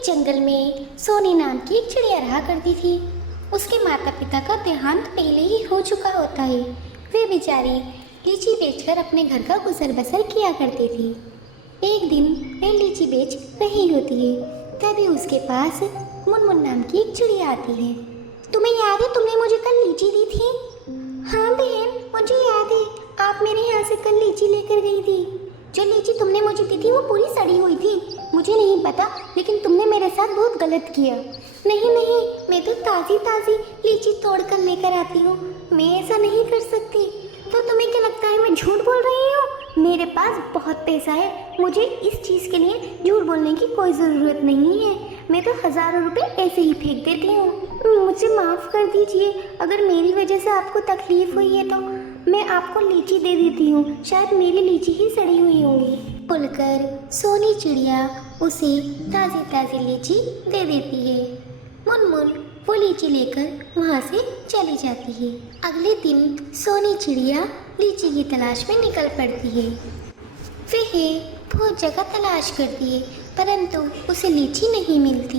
एक जंगल में सोनी नाम की एक चिड़िया रहा करती थी। उसके माता पिता का देहांत पहले ही हो चुका होता है। वे बेचारी लीची बेचकर अपने घर का गुजर बसर किया करती थी। एक दिन वे लीची बेच रही होती है, तभी उसके पास मुनमुन नाम की एक चिड़िया आती है। तुम्हें याद है तुमने मुझे कल लीची दी थी? हाँ बहन, मुझे याद है, आप मेरे यहाँ से कल लीची लेकर गई थी। जो लीची तुमने मुझे दी थी वो पूरी सड़ी हुई थी। मुझे नहीं पता, लेकिन तुमने मेरे साथ बहुत गलत किया। नहीं नहीं, मैं तो ताज़ी ताज़ी लीची तोड़ कर लेकर आती हूँ, मैं ऐसा नहीं कर सकती। तो तुम्हें क्या लगता है मैं झूठ बोल रही हूँ? मेरे पास बहुत पैसा है, मुझे इस चीज़ के लिए झूठ बोलने की कोई ज़रूरत नहीं है। मैं तो हज़ारों रुपए ऐसे ही फेंक देती हूँ। मुझे माफ़ कर दीजिए, अगर मेरी वजह से आपको तकलीफ़ हुई है तो मैं आपको लीची दे देती हूँ, शायद मेरी लीची ही सड़ी हुई होगी। बोलकर सोनी चिड़िया उसे ताज़ी ताज़ी लीची दे देती है। मुनमुन वो लीची लेकर वहाँ से चली जाती है। अगले दिन सोनी चिड़िया लीची की तलाश में निकल पड़ती है। वह बहुत जगह तलाश करती है, परंतु उसे लीची नहीं मिलती।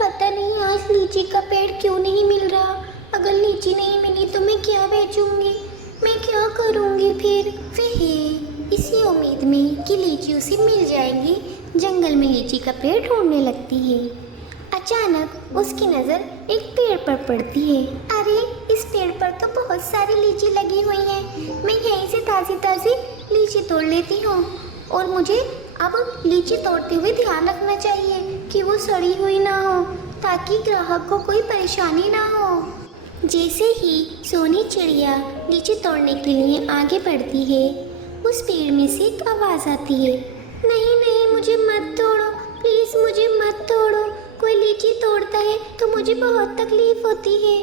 पता नहीं आज लीची का पेड़ क्यों नहीं मिल रहा। अगर लीची नहीं मिली तो मैं क्या बेचूंगी, मैं क्या करूंगी फिर? वह इसी उम्मीद में कि लीची उसे मिल जाएगी जंगल में लीची का पेड़ ढूंढने लगती है। अचानक उसकी नज़र एक पेड़ पर पड़ती है। अरे, इस पेड़ पर तो बहुत सारी लीची लगी हुई है, मैं यहीं से ताज़ी ताज़ी लीची तोड़ लेती हूँ। और मुझे अब लीची तोड़ते हुए ध्यान रखना चाहिए कि वो सड़ी हुई ना हो, ताकि ग्राहक को कोई परेशानी ना हो। जैसे ही सोनी चिड़िया लीची तोड़ने के लिए आगे बढ़ती है, उस पेड़ में से एक आवाज़ आती है। नहीं नहीं, मुझे मत तोड़ो, प्लीज़ मुझे मत तोड़ो। कोई लीची तोड़ता है तो मुझे बहुत तकलीफ होती है।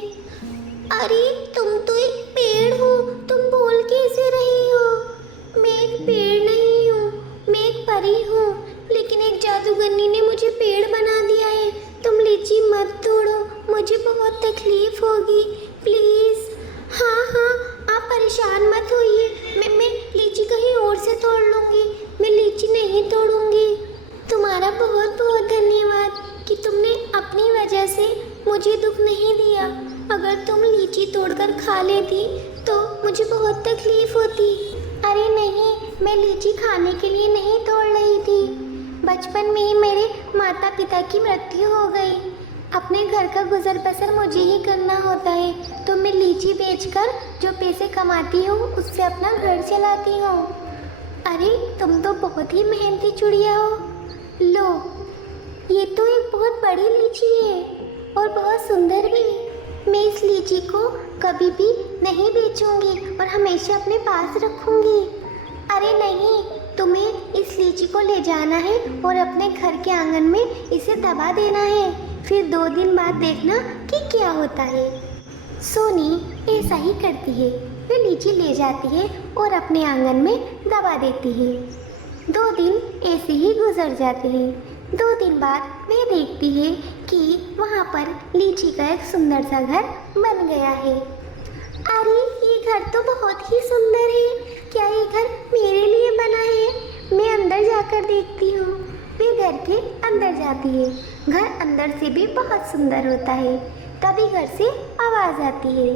अरे, तुम तो एक पेड़ हो, तुम बोल कैसे रही हो? मैं एक पेड़ नहीं हूँ, मैं एक परी हूँ, लेकिन एक जादूगरनी ने मुझे पेड़ बना दिया है। तुम लीची मत तोड़ो, मुझे बहुत तकलीफ होगी, प्लीज़। हाँ हाँ, आप परेशान मत होइए, मैं लीची कहीं और से तोड़ लूँगी, मैं लीची नहीं तोड़ूँगी। तुम्हारा बहुत बहुत धन्यवाद कि तुमने अपनी वजह से मुझे दुख नहीं दिया। अगर तुम लीची तोड़कर खा लेती तो मुझे बहुत तकलीफ होती। अरे नहीं, मैं लीची खाने के लिए नहीं तोड़ रही थी। बचपन में ही मेरे माता पिता की मृत्यु हो गई। अपने घर का गुजर बसर मुझे ही करना होता है, तो मैं लीची बेचकर जो पैसे कमाती हूँ उससे अपना घर चलाती हूँ। अरे, तुम तो बहुत ही मेहनती चिड़िया हो। लो, ये तो एक बहुत बड़ी लीची है और बहुत सुंदर भी। मैं इस लीची को कभी भी नहीं बेचूंगी और हमेशा अपने पास रखूंगी। अरे नहीं, तुम्हें इस लीची को ले जाना है और अपने घर के आंगन में इसे दबा देना है। फिर 2 दिन बाद देखना कि क्या होता है। सोनी ऐसा ही करती है। वे लीची ले जाती है और अपने आंगन में दबा देती है। 2 दिन ऐसे ही गुजर जाते हैं। 2 दिन बाद वे देखती है कि वहाँ पर लीची का एक सुंदर सा घर बन गया है। अरे, ये घर तो बहुत ही सुंदर है। क्या ये घर मेरे लिए बना है? मैं अंदर जाकर देखती हूँ। वे घर के अंदर जाती है। घर अंदर से भी बहुत सुंदर होता है। तभी घर से आवाज़ आती है।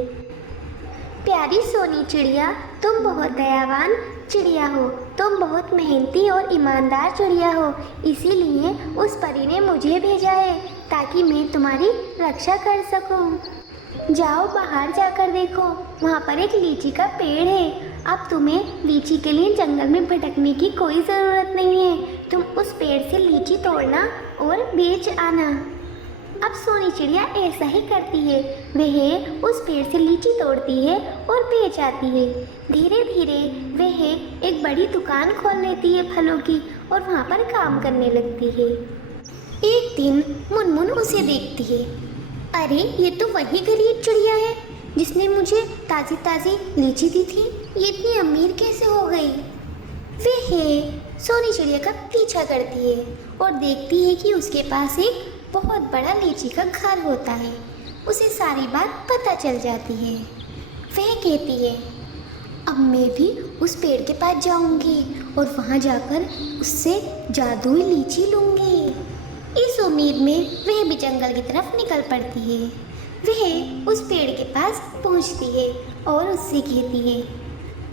प्यारी सोनी चिड़िया, तुम बहुत दयावान चिड़िया हो, तुम बहुत मेहनती और ईमानदार चिड़िया हो, इसीलिए उस परी ने मुझे भेजा है ताकि मैं तुम्हारी रक्षा कर सकूं। जाओ, बाहर जाकर देखो, वहाँ पर एक लीची का पेड़ है। अब तुम्हें लीची के लिए जंगल में भटकने की कोई ज़रूरत नहीं है। तुम उस पेड़ से लीची तोड़ना और बेच आना। अब सोनी चिड़िया ऐसा ही करती है। वह उस पेड़ से लीची तोड़ती है और बेच आती है। धीरे धीरे वह एक बड़ी दुकान खोल लेती है फलों की और वहाँ पर काम करने लगती है। एक दिन मुनमुन उसे देखती है। अरे, ये तो वही गरीब चिड़िया है जिसने मुझे ताज़ी ताज़ी लीची दी थी। ये इतनी अमीर कैसे हो गई? वह सोनी चिड़िया का पीछा करती है और देखती है कि उसके पास एक बहुत बड़ा लीची का घर होता है। उसे सारी बात पता चल जाती है। वह कहती है, अब मैं भी उस पेड़ के पास जाऊंगी और वहाँ जाकर उससे जादुई लीची लूँगी। इस उम्मीद में वह भी जंगल की तरफ निकल पड़ती है। वह उस पेड़ के पास पहुंचती है और उससे कहती है,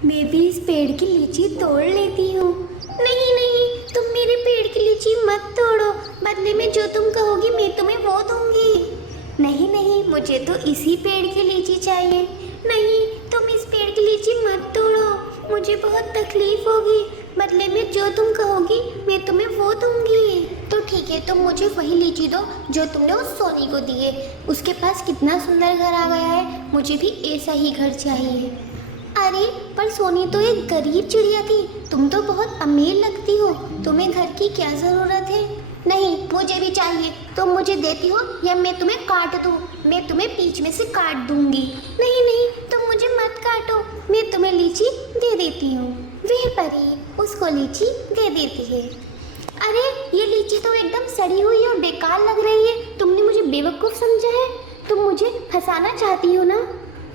मैं भी इस पेड़ की लीची तोड़ लेती हूँ। नहीं नहीं, तुम मेरे पेड़ की लीची मत तोड़ो, बदले में जो तुम कहोगी मैं तुम्हें वो दूंगी। नहीं नहीं, मुझे तो इसी पेड़ की लीची चाहिए। नहीं, तुम इस पेड़ की लीची मत तोड़ो, मुझे बहुत तकलीफ होगी, बदले में जो तुम कहोगी मैं तुम्हें वो दूंगी। तो ठीक है, तुम मुझे वही लीची दो जो तुमने उस सोनी को दी है। उसके पास कितना सुंदर घर आ गया है, मुझे भी ऐसा ही घर चाहिए। अरे पर सोनी तो एक गरीब चिड़िया थी, तुम तो बहुत अमीर लगती हो, तुम्हें घर की क्या ज़रूरत है? नहीं, मुझे भी चाहिए। तुम मुझे देती हो या मैं तुम्हें काट दूँ? मैं तुम्हें बीच में से काट दूंगी। नहीं नहीं, तुम मुझे मत काटो, मैं तुम्हें लीची दे देती हूँ। वह परी उसको लीची दे देती है। अरे ये लीची तो एकदम सड़ी हुई और बेकार लग रही है, तुमने मुझे बेवकूफ़ समझा है? तुम मुझे फंसाना चाहती हो ना?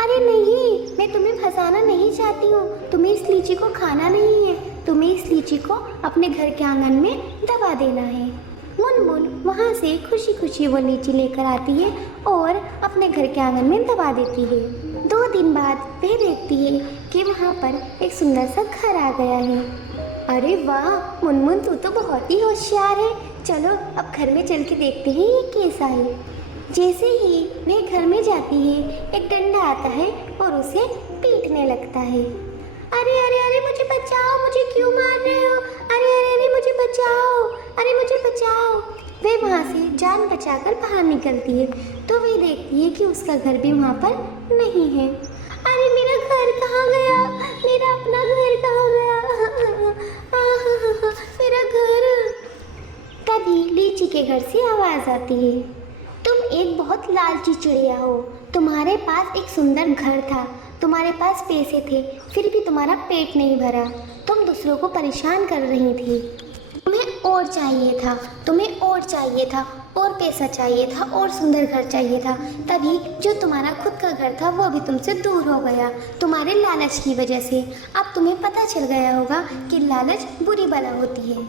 अरे नहीं, मैं तुम्हें फंसाना नहीं चाहती हूँ, तुम्हें इस लीची को खाना नहीं है, तुम्हें इस लीची को अपने घर के आंगन में दबा देना है। मुनमुन वहाँ से खुशी खुशी वो लीची लेकर आती है और अपने घर के आंगन में दबा देती है। 2 दिन बाद वह देखती है कि वहाँ पर एक सुंदर सा घर आ गया है। अरे वाह मुनमुन, तू तो बहुत ही होशियार है, चलो अब घर में चल के देखते हैं ये कैसा है। जैसे ही वह घर में जाती है, एक डंडा आता है और उसे पीटने लगता है। अरे अरे अरे मुझे बचाओ, मुझे क्यों मार रहे हो? अरे अरे अरे मुझे बचाओ, अरे मुझे बचाओ। वह वहाँ से जान बचाकर बाहर निकलती है तो वह देखती है कि उसका घर भी वहाँ पर नहीं है। अरे मेरा घर कहाँ गया? मेरा अपना घर कहाँ गया? मेरा घर। तभी लीची के घर से आवाज़ आती है, तुम एक बहुत लालची चिड़िया हो, तुम्हारे पास एक सुंदर घर था, तुम्हारे पास पैसे थे, फिर भी तुम्हारा पेट नहीं भरा, तुम दूसरों को परेशान कर रही थी। तुम्हें और चाहिए था, तुम्हें और चाहिए था, और पैसा चाहिए था, और सुंदर घर चाहिए था, तभी जो तुम्हारा खुद का घर था वो भी तुमसे दूर हो गया तुम्हारे लालच की वजह से। अब तुम्हें पता चल गया होगा कि लालच बुरी बला होती है।